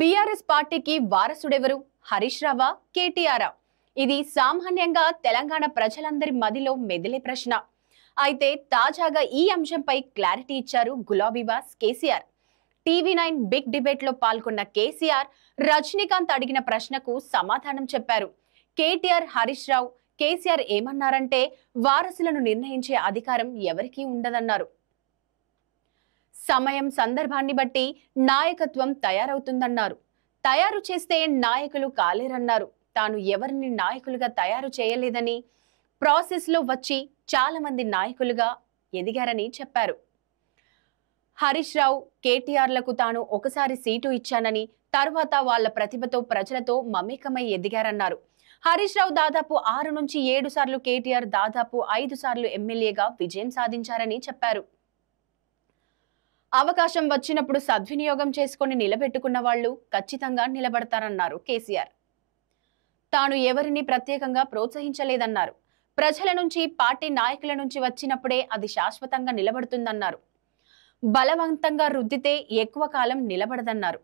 BRS పార్టీకి వారసుడెవరు? హరీష్ రావా, కేటీఆరా? ఇది సామాన్యంగా తెలంగాణ ప్రజలందరి మదిలో మెదిలే ప్రశ్న. అయితే తాజాగా ఈ అంశంపై క్లారిటీ ఇచ్చారు గులాబీ boss KCR. TV nine big debate లో పాల్గొన్న కేసీఆర్ రజనీకాంత్ అడిగిన ప్రశ్నకు సమాధానం చెప్పారు. కేటీఆర్, హరీష్ రావు, కేసీఆర్ ఏమన్నారంటే వారసులను నిర్ణయించే అధికారం ఎవరికీ ఉండదన్నారు. సమయం సందర్భాన్ని బట్టి నాయకత్వం తయారవుతుందన్నారు. తయారు చేస్తే నాయకులు కాలేరన్నారు. తాను ఎవరిని నాయకులుగా తయారు చేయలేదని, ప్రాసెస్ లో వచ్చి చాలా మంది నాయకులుగా ఎదిగారని చెప్పారు. హరీష్ రావు, కేటీఆర్లకు తాను ఒకసారి సీటు ఇచ్చానని, తర్వాత వాళ్ల ప్రతిభతో ప్రజలతో మమేకమై ఎదిగారన్నారు. హరీష్ రావు దాదాపు 6 నుంచి 7 సార్లు, కేటీఆర్ దాదాపు 5 సార్లు ఎమ్మెల్యేగా విజయం సాధించారని చెప్పారు. అవకాశం వచ్చినప్పుడు సద్వినియోగం చేసుకుని నిలబెట్టుకున్న వాళ్లు ఖచ్చితంగా నిలబడతారన్నారు కేసీఆర్. తాను ఎవరిని ప్రత్యేకంగా ప్రోత్సహించలేదన్నారు. ప్రజల నుంచి, పార్టీ నాయకుల నుంచి వచ్చినప్పుడే అది శాశ్వతంగా నిలబడుతుందన్నారు. బలవంతంగా రుద్దితే ఎక్కువ కాలం నిలబడదన్నారు.